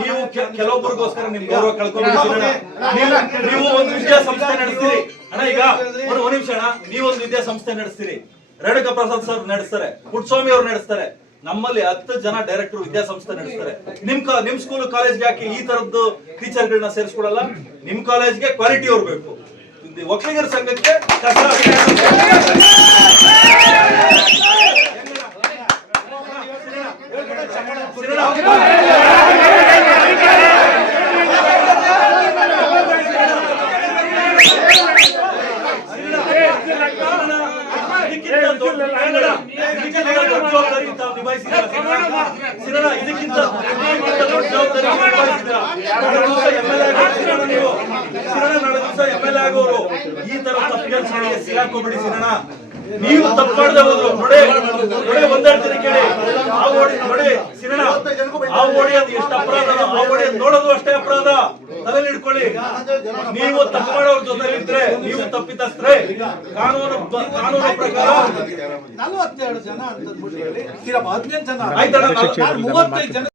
ನೀವು ಕೆಲವೊಬ್ಬರಿಗೋಸ್ಕರ ನಿಮ್ ಗೌರವ ಕಳ್ಕೊಂಡ್ಬಿಡಿ. ನೀವು ಒಂದು ವಿದ್ಯಾಸಂಸ್ಥೆ ನಡೆಸ್ತೀರಿ ಅಣ್ಣ. ಈಗ ಒಂದು ನಿಮಿಷ ಅಣ್ಣ, ನೀವೊಂದು ವಿದ್ಯಾಸಂಸ್ಥೆ ನಡೆಸ್ತೀರಿ, ರೇಣುಕಾ ಪ್ರಸಾದ್ ಸರ್ ನಡೆಸ್ತಾರೆ, ಪುಟ್ಟಸ್ವಾಮಿ ಅವ್ರು ನಡೆಸ್ತಾರೆ. ನಮ್ಮಲ್ಲಿ 10 ಜನ ಡೈರೆಕ್ಟರ್ ವಿದ್ಯಾಸಂಸ್ಥೆ ನಡೆಸ್ತಾರೆ. ನಿಮ್ ಸ್ಕೂಲ್ ಕಾಲೇಜ್ಗೆ ಯಾಕೆ ಈ ತರದ್ದು ಟೀಚರ್ಗಳನ್ನ ಸೇರಿಸ್ಕೊಡಲ್ಲ? ನಿಮ್ ಕಾಲೇಜ್ಗೆ ಕ್ವಾಲಿಟಿ ಅವ್ರು ಬೇಕು. ಒಕ್ಕಲಿಗರ ಸಂಘಕ್ಕೆ ಆಗೋರು ಈ ತರ ತಪ್ಪಿಗೆ ಸಿಗಾಕೋಬಿಡಿ. ಸಿರಣ ನೀವು ತಪ್ಪು ಮಾಡದೆ ಹೋದ್ರು ನೋಡಿ, ಒಂದೆರಡು ಕೇಳಿ. ನೋಡಿ ಸಿರಣ, ಆ ಓಡಿ ಅದು ಎಷ್ಟು ಅಪರಾಧ, ಆ ಓಡಿ ನೋಡೋದು ಅಷ್ಟೇ ಅಪರಾಧ. ತಲೆಯಲ್ಲಿ ಇಟ್ಕೊಳ್ಳಿ. ನೀವು ತಪ್ಪು ಮಾಡೋರ ಜೊತೆ ಇದ್ರೆ ನೀವು ತಪ್ಪಿತಸ್ತ್ರೆ. ಕಾನೂನು ಪ್ರಕಾರ 42 ಜನ ಅಂತ 18 ಜನ ಆಯ್ತಣ್ಣ, 35 ಜನ